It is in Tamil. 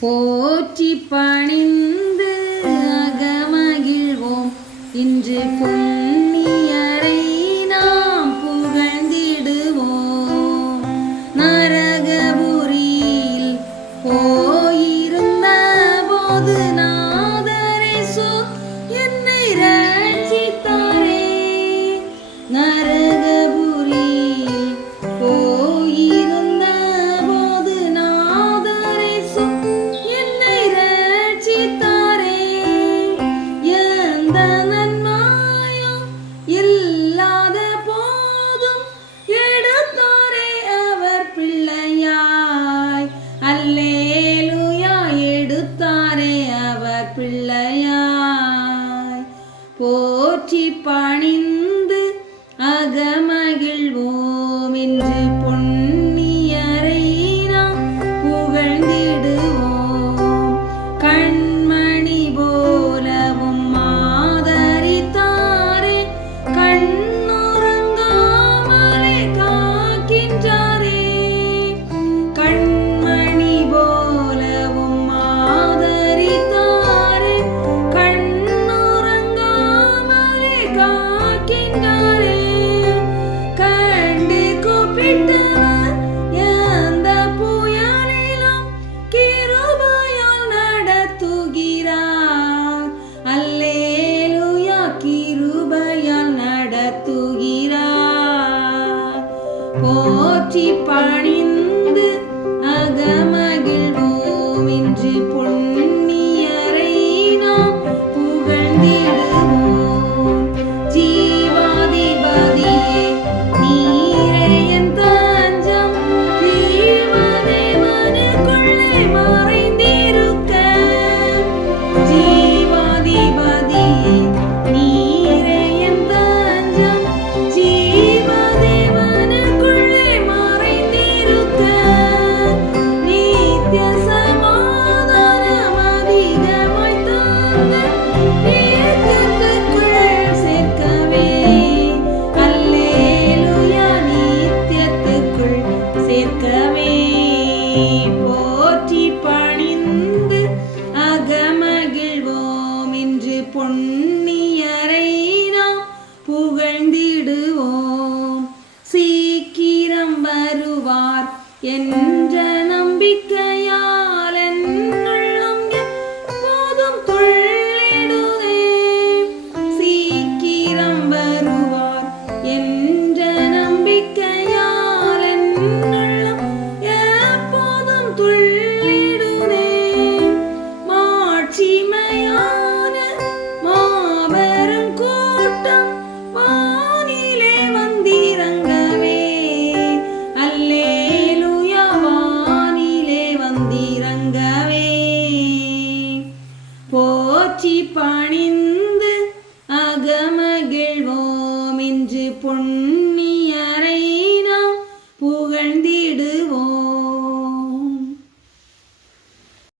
போற்றி பணிந்து அகமகிழ்வோம். இன்று பொன் பிள்ளையாய். போற்றி பணிந்து அகமகிழ்வோம் என்று பொன்னியரை நாம் புகழ்ந்து போற்றி பணிந்து அகமகிழ்வோம் என்று பொன் போற்றி பணிந்து அகமகிழ்வோம் என்று பொன்